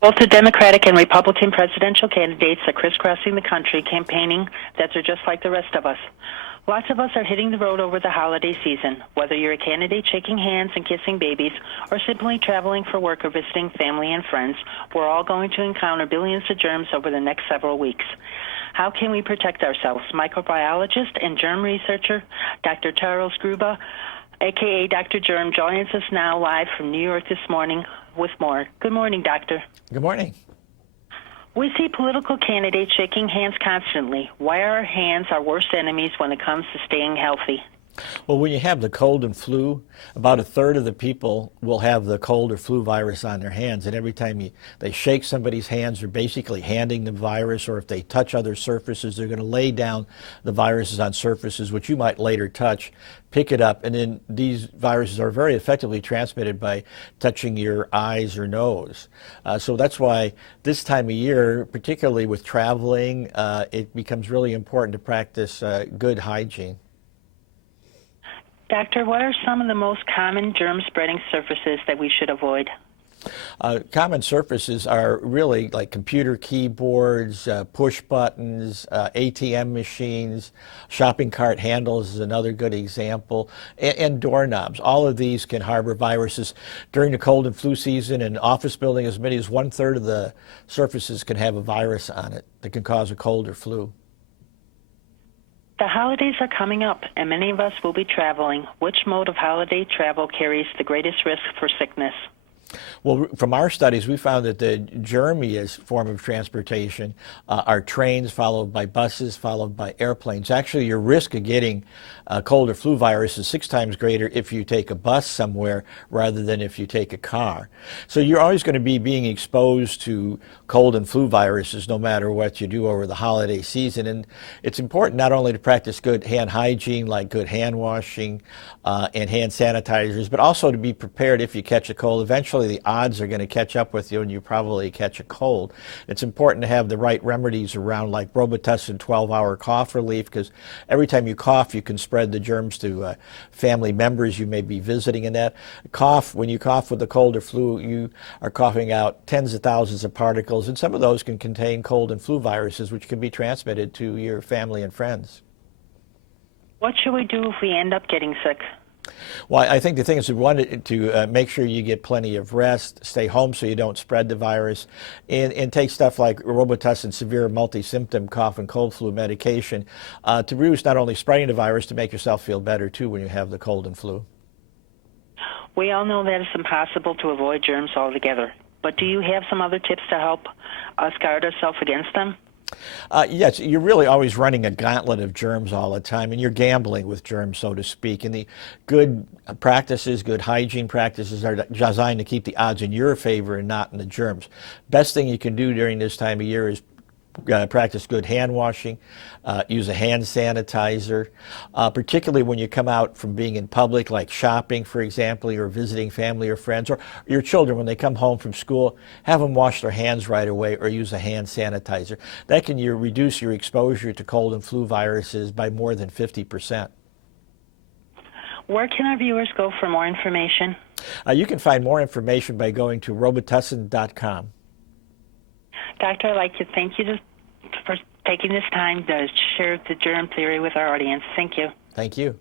Both the Democratic and Republican presidential candidates are crisscrossing the country campaigning that they're just like the rest of us. Lots of us are hitting the road over the holiday season, whether you're a candidate shaking hands and kissing babies or simply traveling for work or visiting family and friends. We're all going to encounter billions of germs over the next several weeks. How can we protect ourselves? Microbiologist and germ researcher Dr. Gerba, a.k.a. Dr. Germ, joins us now live from New York this morning with more. Good morning, Doctor. Good morning. We see political candidates shaking hands constantly. Why are our hands our worst enemies when it comes to staying healthy? Well, when you have the cold and flu, about a third of the people will have the cold or flu virus on their hands. And every time they shake somebody's hands, they're basically handing the virus, or if they touch other surfaces, they're going to lay down the viruses on surfaces which you might later touch, pick it up, and then these viruses are very effectively transmitted by touching your eyes or nose. So that's why this time of year, particularly with traveling, it becomes really important to practice good hygiene. Doctor, what are some of the most common germ-spreading surfaces that we should avoid? Common surfaces are really like computer keyboards, push buttons, ATM machines, shopping cart handles is another good example, and doorknobs. All of these can harbor viruses. During the cold and flu season in office building, as many as 1/3 of the surfaces can have a virus on it that can cause a cold or flu. The holidays are coming up, and many of us will be traveling. Which mode of holiday travel carries the greatest risk for sickness? Well, from our studies, we found that the germiest form of transportation are trains, followed by buses, followed by airplanes. Actually, your risk of getting cold or flu virus is 6 times greater if you take a bus somewhere rather than if you take a car. So you're always going to be being exposed to cold and flu viruses no matter what you do over the holiday season. And it's important not only to practice good hand hygiene, like good hand washing and hand sanitizers, but also to be prepared if you catch a cold. Eventually, the odds are going to catch up with you and you probably catch a cold. It's important to have the right remedies around, like Robitussin 12-hour cough relief, because every time you cough, you can spread the germs to family members you may be visiting. And that cough, when you cough with a cold or flu, you are coughing out tens of thousands of particles, and some of those can contain cold and flu viruses, which can be transmitted to your family and friends. What should we do if we end up getting sick? Well, I think the thing is we want to make sure you get plenty of rest, stay home so you don't spread the virus, and take stuff like Robitussin severe multi-symptom cough and cold flu medication to reduce not only spreading the virus, to make yourself feel better too when you have the cold and flu. We all know that it's impossible to avoid germs altogether, but do you have some other tips to help us guard ourselves against them? Yes, you're really always running a gauntlet of germs all the time, and you're gambling with germs, so to speak. And the good practices, good hygiene practices are designed to keep the odds in your favor and not in the germs. Best thing you can do during this time of year is practice good hand washing, use a hand sanitizer, particularly when you come out from being in public, like shopping, for example, or visiting family or friends, or your children when they come home from school, have them wash their hands right away or use a hand sanitizer. That can reduce your exposure to cold and flu viruses by more than 50%. Where can our viewers go for more information? You can find more information by going to trail.Dr. Doctor, I'd like to thank you for taking this time to share the germ theory with our audience. Thank you. Thank you.